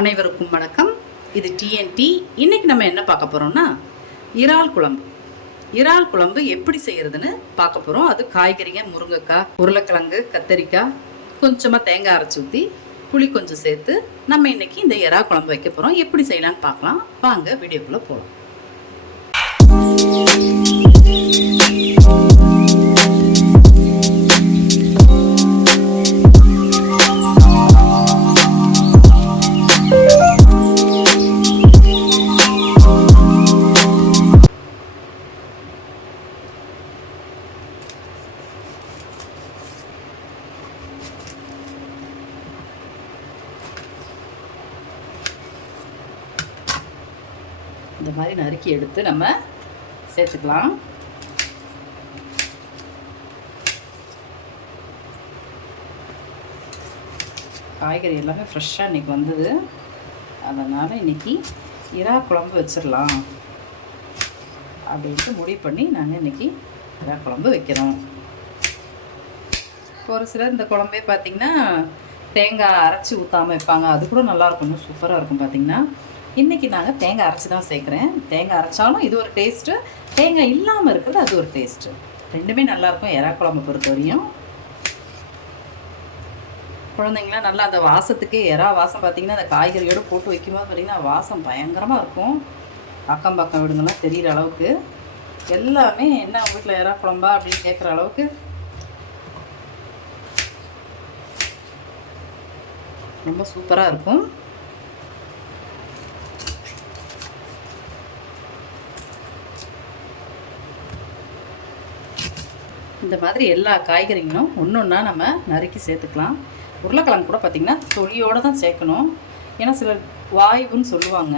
அனைவருக்கும் வணக்கம். இது டிஎன்டி இன்னைக்கு நம்ம என்ன பார்க்க போறோம்னா இறால் குழம்பு. இறால் குழம்பு எப்படி செய்யறதுன்னு பார்க்க போறோம். அது காய்கறிங்க முருங்கைக்காய் உருளைக்கிழங்கு கத்தரிக்காய் கொஞ்சமாக தேங்காய் அரைச்சி ஊற்றி புளி கொஞ்சம் சேர்த்து நம்ம இன்னைக்கு இந்த இறா குழம்பு வைக்க போறோம். எப்படி செய்யலாம்னு பார்க்கலாம். வாங்க வீடியோக்குள்ளே போகலாம் இந்த மாதிரி நறுக்கி எடுத்து நம்ம சேர்த்துக்கலாம். காய்கறி எல்லாமே ஃப்ரெஷ்ஷாக இன்றைக்கி வந்தது. அதனால் இன்றைக்கி இறா குழம்பு வச்சிடலாம். அப்படின்ட்டு முடிவு பண்ணி நாங்கள் இன்றைக்கி இறா குழம்பு வைக்கிறோம். ஒரு சிலர் இந்த குழம்பே பார்த்திங்கன்னா தேங்காய் அரைச்சி ஊற்றாமல் வைப்பாங்க. அது கூட நல்லாயிருக்கும் சூப்பராக இருக்கும் பார்த்திங்கன்னா இன்றைக்கி நாங்கள் தேங்காய் அரைச்சி தான் சேர்க்குறேன். தேங்காய் அரைச்சாலும் இது ஒரு டேஸ்ட்டு தேங்காய் இல்லாமல் இருக்கிறது அது ஒரு டேஸ்ட்டு ரெண்டுமே நல்லாயிருக்கும் எறா குழம்பு பொறுத்த வரையும் குழந்தைங்களாம் நல்லா அந்த வாசத்துக்கு எறா வாசம் பார்த்திங்கன்னா அந்த காய்கறியோடு போட்டு வைக்கும்போது பார்த்திங்கன்னா வாசம் பயங்கரமாக இருக்கும். அக்கம் பக்கம் விடுங்கலாம் தெரிகிற அளவுக்கு. எல்லாமே என்ன வீட்டில் எறா குழம்பா அப்படின்னு கேட்குற அளவுக்கு. ரொம்ப சூப்பராக இருக்கும். இந்த மாதிரி எல்லா காய்கறிகளும் ஒன்று ஒன்றா நம்ம நறுக்கி சேர்த்துக்கலாம். உருளைக்கிழங்கு கூட பார்த்திங்கன்னா தொலியோடு தான் சேர்க்கணும். ஏன்னா சிலர் வாயுன்னு சொல்லுவாங்க.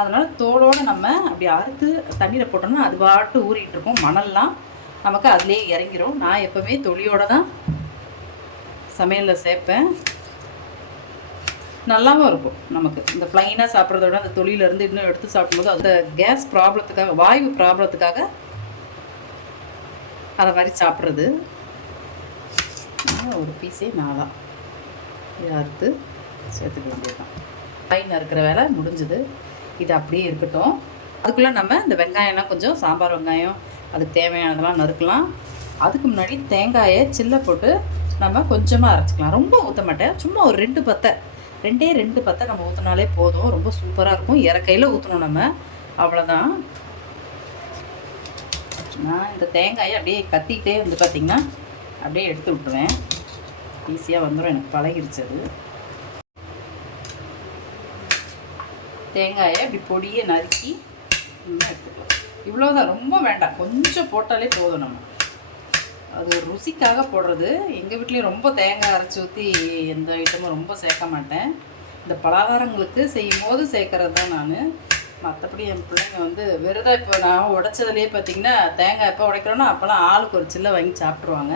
அதனால் தோலோடு நம்ம அப்படி அறுத்து தண்ணியில் போட்டோம்னா அது பாட்டு ஊறிகிட்டு இருக்கும். மணல்லாம் நமக்கு அதிலே இறங்கிரும். நான் எப்போவுமே தொலியோடு தான் சமையலில் சேர்ப்பேன். நல்லாவும் இருக்கும் நமக்கு. இந்த ப்ளைனாக சாப்பிட்றத விட அந்த தொழிலேருந்து இன்னும் எடுத்து சாப்பிடும்போது அந்த கேஸ் ப்ராப்ளத்துக்காக வாயு ப்ராப்ளத்துக்காக அதை மாதிரி சாப்பிட்றது. ஒரு பீஸே நான் தான் இதை அறுத்து சேர்த்துக்க வேண்டியதுதான். காய் நறுக்கிற வேலை முடிஞ்சுது. இது அப்படியே இருக்கட்டும். அதுக்குள்ளே நம்ம இந்த வெங்காயம்லாம் கொஞ்சம் சாம்பார் வெங்காயம் அதுக்கு தேவையானதெல்லாம் நறுக்கலாம். அதுக்கு முன்னாடி தேங்காயை சில்ல போட்டு நம்ம கொஞ்சமாக அரைச்சிக்கலாம். ரொம்ப ஊற்ற மாட்டேன். சும்மா ஒரு ரெண்டு பத்தை. ரெண்டே ரெண்டு பத்தை நம்ம ஊற்றினாலே போதும். ரொம்ப சூப்பராக இருக்கும். இறக்கையில் ஊற்றணும் நம்ம. அவ்வளோதான் நான் இந்த தேங்காயை அப்படியே கத்திக்கிட்டே வந்து பார்த்திங்கன்னா அப்படியே எடுத்து விட்டுருவேன். ஈஸியாக வந்துடும் எனக்கு பழகிருச்சு அது. தேங்காயை இப்படி பொடியை நறுக்கி இன்னும் எடுத்துக்கலாம். இவ்வளோதான் ரொம்ப வேண்டாம். கொஞ்சம் போட்டாலே போதும் நம்ம. அது ஒரு ருசிக்காக போடுறது. எங்கள் வீட்லேயும் ரொம்ப தேங்காய் அரைச்சி ஊற்றி எந்த ஐட்டமும் ரொம்ப சேர்க்க மாட்டேன். இந்த பலகாரங்களுக்கு செய்யும் போது சேர்க்கறது தான் நான். மற்றபடி என் பிள்ளைங்க வந்து விரதம் இப்போ நான் உடைச்சதுலேயே பார்த்தீங்கன்னா தேங்காய் எப்போ உடைக்கிறோன்னா அப்போல்லாம் ஆளுக்கு ஒரு சில்லை வாங்கி சாப்பிட்ருவாங்க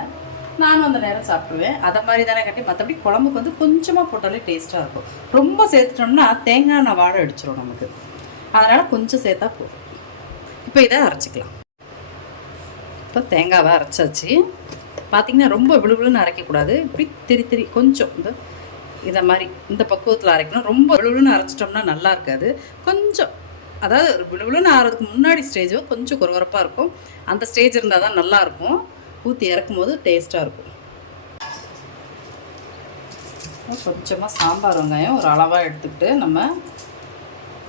நானும் அந்த நேரம் சாப்பிடுவேன். அதை மாதிரி தானே கட்டி மற்றபடி குழம்புக்கு வந்து கொஞ்சமாக போட்டாலே டேஸ்ட்டாக இருக்கும். ரொம்ப சேர்த்துட்டோம்னா தேங்காய் நான் வாடை அடிச்சிடும் நமக்கு. அதனால் கொஞ்சம் சேர்த்தா போதும். இப்போ இதை அரைச்சிக்கலாம். இப்போ தேங்காவை அரைச்சாச்சு. பார்த்திங்கன்னா ரொம்ப விழுவிழுன்னு அரைக்கக்கூடாது. இப்படி திரி திரி கொஞ்சம் இந்த இதை மாதிரி இந்த பக்குவத்தில் அரைக்கணும். ரொம்ப விழுவிழுன்னு அரைச்சிட்டோம்னா நல்லா இருக்காது. கொஞ்சம் அதாவது ஒரு விழுவிழுன்னு ஆறதுக்கு முன்னாடி ஸ்டேஜோ கொஞ்சம் குறவரப்பாக இருக்கும். அந்த ஸ்டேஜ் இருந்தால் தான் நல்லாயிருக்கும் ஊற்றி இறக்கும் போது டேஸ்ட்டாக இருக்கும். கொஞ்சமாக சாம்பார் வெங்காயம் ஒரு அளவாக எடுத்துக்கிட்டு நம்ம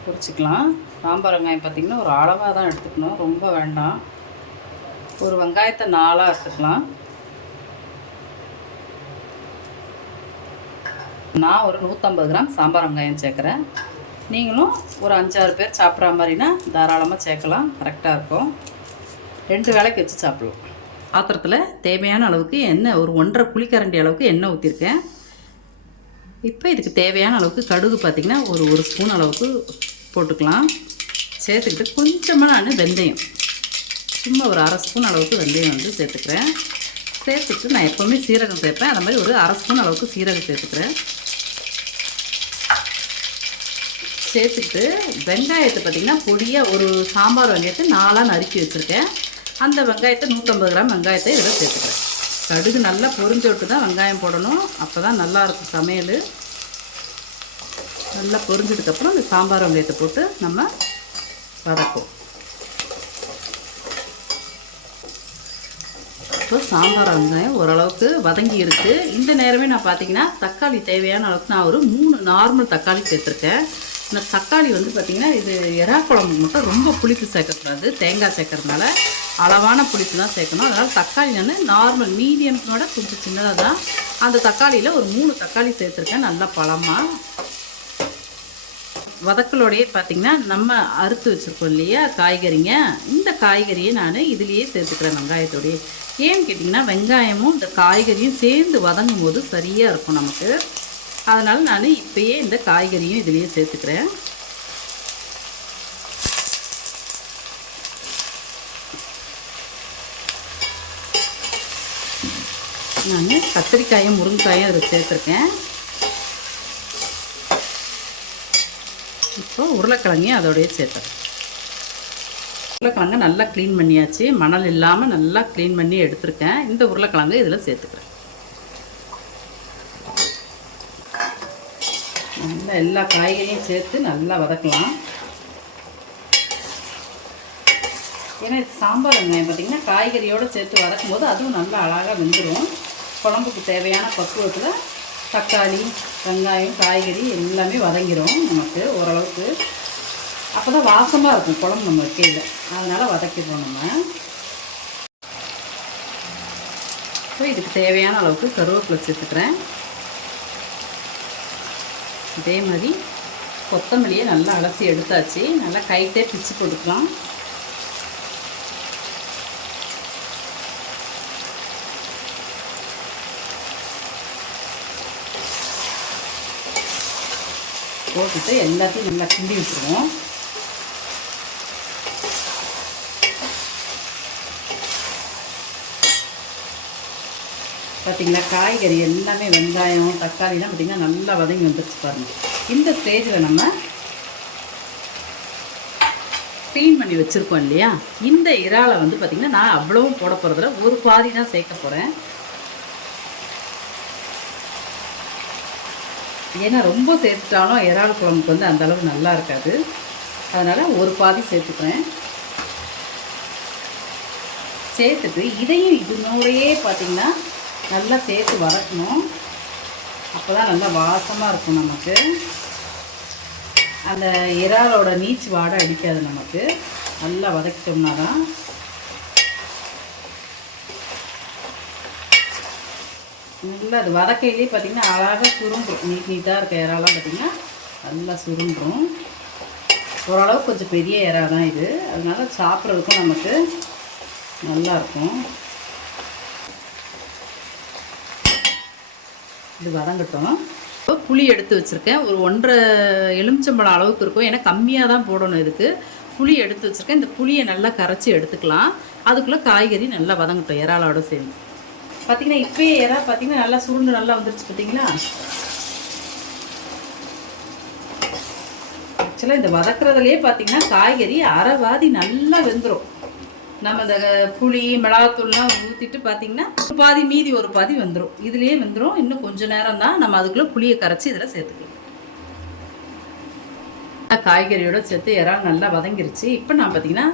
பொரிச்சிக்கலாம் சாம்பார் வெங்காயம் பார்த்திங்கன்னா ஒரு அளவாக தான் எடுத்துக்கணும். ரொம்ப வேண்டாம். ஒரு வெங்காயத்தை நாலாக எடுத்துக்கலாம். நான் ஒரு நூற்றம்பது கிராம் சாம்பார் வெங்காயம் சேர்க்குறேன். நீங்களும் ஒரு அஞ்சாறு பேர் சாப்பிட்ற மாதிரினா தாராளமாக சேர்க்கலாம். கரெக்டாக இருக்கும். ரெண்டு வேலைக்கு வச்சு சாப்பிடலாம் பாத்திரத்தில் தேவையான அளவுக்கு எண்ணெய் ஒரு ஒன்றரை புளிக்கரண்டி அளவுக்கு எண்ணெய் ஊற்றிருக்கேன் இப்போ இதுக்கு தேவையான அளவுக்கு கடுகு பார்த்திங்கன்னா ஒரு ஒரு ஸ்பூன் அளவுக்கு போட்டுக்கலாம். சேர்த்துக்கிட்டு கொஞ்சமாக நான் வெந்தயம். சும்மா ஒரு அரை ஸ்பூன் அளவுக்கு வெந்தயம் வந்து சேர்த்துக்கிறேன். சேர்த்துட்டு நான் எப்போவுமே சீரகம் சேர்ப்பேன். அந்த மாதிரி ஒரு அரை ஸ்பூன் அளவுக்கு சீரகம் சேர்த்துக்கிறேன். சேர்த்துட்டு வெங்காயத்தை பார்த்திங்கன்னா பொடியாக ஒரு சாம்பார் வெங்காயத்தை நாலாக நறுக்கி வச்சுருக்கேன். அந்த வெங்காயத்தை நூற்றம்பது கிராம் வெங்காயத்தை இதில் சேர்த்துக்கிறேன். கடுகு நல்லா பொறிஞ்சு விட்டு தான் வெங்காயம் போடணும். அப்போ தான் நல்லாயிருக்கும் சமையல். நல்லா பொறிஞ்சதுக்கப்புறம் இந்த சாம்பார் வெங்காயத்தை போட்டு நம்ம வதக்கும் இப்போ சாம்பார் வெங்காயம் ஓரளவுக்கு வதங்கி இருக்குது இந்த நேரமே நான் பார்த்தீங்கன்னா தக்காளி தேவையான அளவுக்கு நான் ஒரு மூணு நார்மல் தக்காளி சேர்த்துருக்கேன். இந்த தக்காளி வந்து பார்த்திங்கன்னா இது எறா குழம்பு மட்டும் ரொம்ப புளிப்பு சேர்க்கக்கூடாது. தேங்காய் சேர்க்கறதுனால அளவான புளிப்பு தான் சேர்க்கணும். அதனால் தக்காளி நான் நார்மல் மீடியம்னோட கொஞ்சம் சின்னதாக தான். அந்த தக்காளியில் ஒரு மூணு தக்காளி சேர்த்துருக்கேன் நல்லா பழமாக வதக்கலோடையே பார்த்தீங்கன்னா நம்ம அறுத்து வச்சுருக்கோம் இல்லையா காய்கறிங்க. இந்த காய்கறியை நான் இதுலேயே சேர்த்துக்கிறேன் வெங்காயத்தோடையே. ஏன்னு கேட்டிங்கன்னா வெங்காயமும் இந்த காய்கறியும் சேர்ந்து வதங்கும் போது சரியாக இருக்கும் நமக்கு. அதனால் நான் இப்போயே இந்த காய்கறியும் இதுலேயே சேர்த்துக்கிறேன். நான் கத்திரிக்காயும் முருங்கைக்காயும் அதில் சேர்த்துருக்கேன். இப்போ உருளைக்கிழங்கையும் அதோடய சேர்த்துறேன். உருளைக்கிழங்கு நல்லா க்ளீன் பண்ணியாச்சு. மணல் இல்லாமல் நல்லா க்ளீன் பண்ணி எடுத்திருக்கேன். இந்த உருளைக்கிழங்கு இதில் சேர்த்துக்கிறேன். நல்லா எல்லா காய்கறியும் சேர்த்து நல்லா வதக்கலாம். ஏன்னா இது சாம்பார் வெங்காயம் பார்த்திங்கன்னா காய்கறியோடு சேர்த்து வதக்கும் போது அதுவும் நல்லா அழகாக வெந்துடும் குழம்புக்கு தேவையான பக்குவத்தில் தக்காளி வெங்காயம் காய்கறி எல்லாமே வதங்கிடும் நமக்கு ஓரளவுக்கு. அப்போ தான் வாசமாக இருக்கும் குழம்பு நம்ம வைக்கையில். அதனால் வதக்கிடுவோம் நம்ம. ஸோ இதுக்கு தேவையான அளவுக்கு கருவேப்பிலை சேர்த்துக்கிறேன். இதே மாதிரி கொத்தமல்லியை நல்லா அலசி எடுத்தாச்சு. நல்லா கைட்டே பிச்சு போட்டுக்கலாம். போட்டுட்டு எல்லாத்தையும் நல்லா கிண்டி விட்டுருவோம். பார்த்திங்களா காய்கறி எல்லாமே வெங்காயம் தக்காளிலாம் பார்த்திங்கன்னா நல்லா வதங்கி வந்துருச்சு பாருங்கள் இந்த ஸ்டேஜில் நம்ம க்ளீன் பண்ணி வச்சுருக்கோம் இல்லையா? இந்த இறாலை வந்து பார்த்திங்கன்னா நான் அவ்வளவும் போட போகிறதில்ல ஒரு பாதி தான் சேர்க்க போகிறேன் ஏன்னா ரொம்ப சேர்த்துட்டாலும் இறால் குழம்புக்கு வந்து அந்தளவு நல்லா இருக்காது. அதனால் ஒரு பாதி சேர்த்துக்கிறேன். சேர்த்துட்டு இதையும் இதனோடையே பார்த்திங்கன்னா நல்லா சேர்த்து வதக்கணும். அப்போ தான் நல்லா வாசமாக இருக்கும் நமக்கு. அந்த இறாலோட நீச்சு வாடை அடிக்காது நமக்கு. நல்லா வதக்கிட்டோம்னா தான் நல்லா அது வதக்கையிலே பார்த்திங்கன்னா அழகாக சுருண்டும் நீட் நீட்டாக இருக்க இறாலாம் பார்த்திங்கன்னா நல்லா சுருண்டும் ஓரளவுக்கு கொஞ்சம் பெரிய இறா தான் இது. அதனால சாப்பிட்றதுக்கும் நமக்கு நல்லாயிருக்கும் இது வதங்கட்டும் இப்போ புளி எடுத்து வச்சுருக்கேன். ஒரு ஒன்றரை எலுமிச்சம்பழம் அளவுக்கு இருக்கும். ஏன்னா கம்மியாக தான் போடணும் இதுக்கு. புளி எடுத்து வச்சுருக்கேன். இந்த புளியை நல்லா கரைச்சி எடுத்துக்கலாம். அதுக்குள்ளே காய்கறி நல்லா வதங்கட்டும். இறாலோட சேர்ந்து. பார்த்திங்கன்னா இப்போயே இறா பார்த்தீங்கன்னா நல்லா சுருண்டு நல்லா வந்துருச்சு பார்த்தீங்களா ஆக்சுவலாக இந்த வதக்குறதுலேயே பார்த்திங்கன்னா காய்கறி அரைவாதி நல்லா வெந்துடும் நம்ம இந்த புளி மிளகாத்தூள்லாம் ஊற்றிட்டு பார்த்தீங்கன்னா பாதி மீதி ஒரு பாதி வந்துடும் இதுலேயே வந்துடும் இன்னும் கொஞ்சம் நேரம் தான் நம்ம அதுக்குள்ளே புளியை கரைச்சி இதில் சேர்த்துக்கலாம். காய்கறியோட சேர்த்து இறால் நல்லா வதங்கிருச்சு. இப்போ நான் பார்த்தீங்கன்னா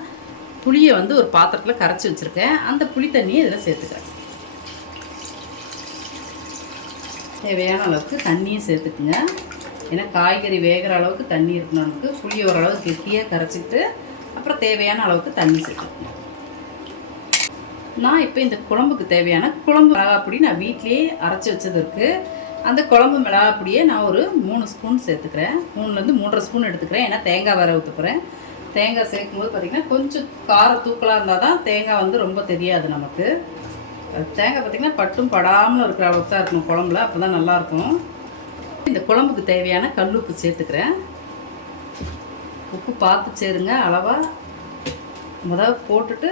புளியை வந்து ஒரு பாத்திரத்தில் கரைச்சி வச்சுருக்கேன். அந்த புளி தண்ணியை இதில் சேர்த்துக்கிறேன். தேவையான அளவுக்கு தண்ணியும் சேர்த்துக்குங்க. ஏன்னா காய்கறி வேகிற அளவுக்கு தண்ணி இருக்கணும் நமக்கு. புளி ஓரளவுக்கு கெட்டியாக கரைச்சிட்டு அப்புறம் தேவையான அளவுக்கு தண்ணி சேர்த்துக்கணும். நான் இப்போ இந்த குழம்புக்கு தேவையான குழம்பு மிளகாப்பொடி நான் வீட்லேயே அரைச்சி வச்சது இருக்குது அந்த குழம்பு மிளகாப்பொடியை நான் ஒரு மூணு ஸ்பூன் சேர்த்துக்கிறேன். மூணுலேருந்து மூன்றரை ஸ்பூன் எடுத்துக்கிறேன். ஏன்னா தேங்காய் வர ஊற்றுக்கிறேன் தேங்காய் சேர்க்கும்போது பார்த்திங்கன்னா கொஞ்சம் கார தூக்கலாக இருந்தால் தான் தேங்காய் வந்து ரொம்ப தெரியாது நமக்கு. தேங்காய் பார்த்திங்கன்னா பட்டும் படாமல் இருக்கிற அளவுக்கு தான் இருக்கணும் குழம்புல. அப்போ தான் நல்லாயிருக்கும் இந்த குழம்புக்கு தேவையான கல் உப்பு சேர்த்துக்கிறேன். உப்பு பார்த்து சேருங்க. அளவாக முதல் போட்டுட்டு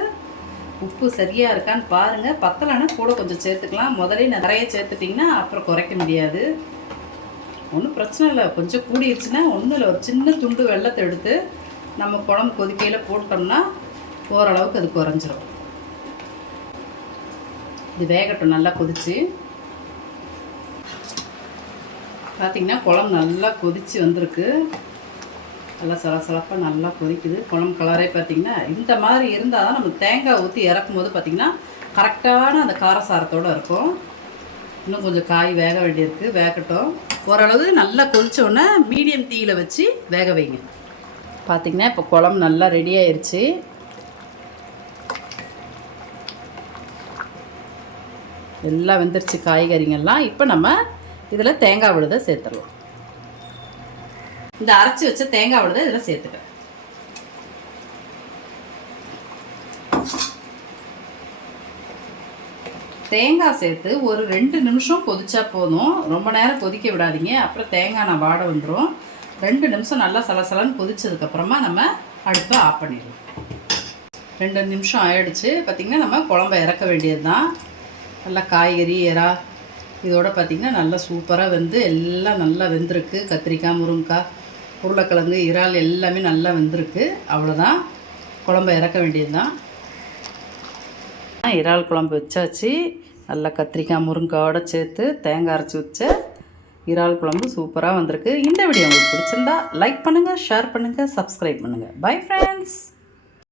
உப்பு சரியாக இருக்கான்னு பாருங்கள் பத்தலைன்னா கூட கொஞ்சம் சேர்த்துக்கலாம். முதலே நிறைய சேர்த்துட்டிங்கன்னா அப்புறம் குறைக்க முடியாது. ஒன்றும் பிரச்சனை இல்லை. கொஞ்சம் கூடிருச்சுன்னா ஒன்றும் இல்லை. ஒரு சின்ன துண்டு வெள்ளத்தை எடுத்து நம்ம குழம்பு கொதிக்கையில் போட்டோம்னா ஓரளவுக்கு அது குறைஞ்சிரும். இது வேகட்டும். நல்லா கொதிச்சு. பார்த்தீங்கன்னா குழம்பு நல்லா கொதிச்சு வந்திருக்கு. நல்லா சலசலப்பாக நல்லா கொதிக்குது. குழம்பு கலரே பார்த்திங்கன்னா இந்த மாதிரி இருந்தால் தான் நம்ம தேங்காய் ஊற்றி இறக்கும் போது பார்த்திங்கன்னா கரெக்டான அந்த காரசாரத்தோடு இருக்கும். இன்னும் கொஞ்சம் காய் வேக வேண்டியிருக்கு. வேகட்டும். ஓரளவு நல்லா கொதித்தோடனே மீடியம் தீயில் வச்சு வேக வைங்க. பார்த்திங்கன்னா இப்போ குழம்பு நல்லா ரெடி ஆயிடுச்சு எல்லாம் வெந்துருச்சு காய்கறிங்கெல்லாம். இப்போ நம்ம இதில் தேங்காய் விழுதை சேர்த்துடலாம். இந்த அரைச்சி வச்ச தேங்காய் விழுதை இதில் சேர்த்துக்கிறேன் தேங்காய் சேர்த்து ஒரு ரெண்டு நிமிஷம் கொதிச்சா போதும். ரொம்ப நேரம் கொதிக்க விடாதீங்க. அப்புறம் தேங்காய் நான் வாட வந்துடும் ரெண்டு நிமிஷம் நல்லா சலசலன்னு கொதிச்சதுக்கப்புறமா நம்ம அடுப்பை ஆஃப் பண்ணிடலாம். ரெண்டு நிமிஷம் ஆயிடுச்சு. பார்த்திங்கன்னா நம்ம குழம்ப இறக்க வேண்டியது தான் நல்லா காய்கறி எறா இதோட பார்த்திங்கன்னா நல்லா சூப்பராக வெந்து எல்லாம் நல்லா வெந்திருக்கு. கத்திரிக்காய் முருங்கைக்காய் உருளைக்கிழங்கு இறால் எல்லாமே நல்லா வெந்திருக்கு. அவ்வளோதான் குழம்ப இறக்க வேண்டியது தான் இறால் குழம்பு வச்சாச்சு. நல்லா கத்திரிக்காய் முருங்காயோட சேர்த்து தேங்காய் அரைச்சி வச்ச இறால் குழம்பு சூப்பராக வந்திருக்கு. இந்த வீடியோ உங்களுக்கு பிடிச்சிருந்தா லைக் பண்ணுங்கள் ஷேர் பண்ணுங்கள் சப்ஸ்கிரைப் பண்ணுங்கள் பை ஃப்ரெண்ட்ஸ்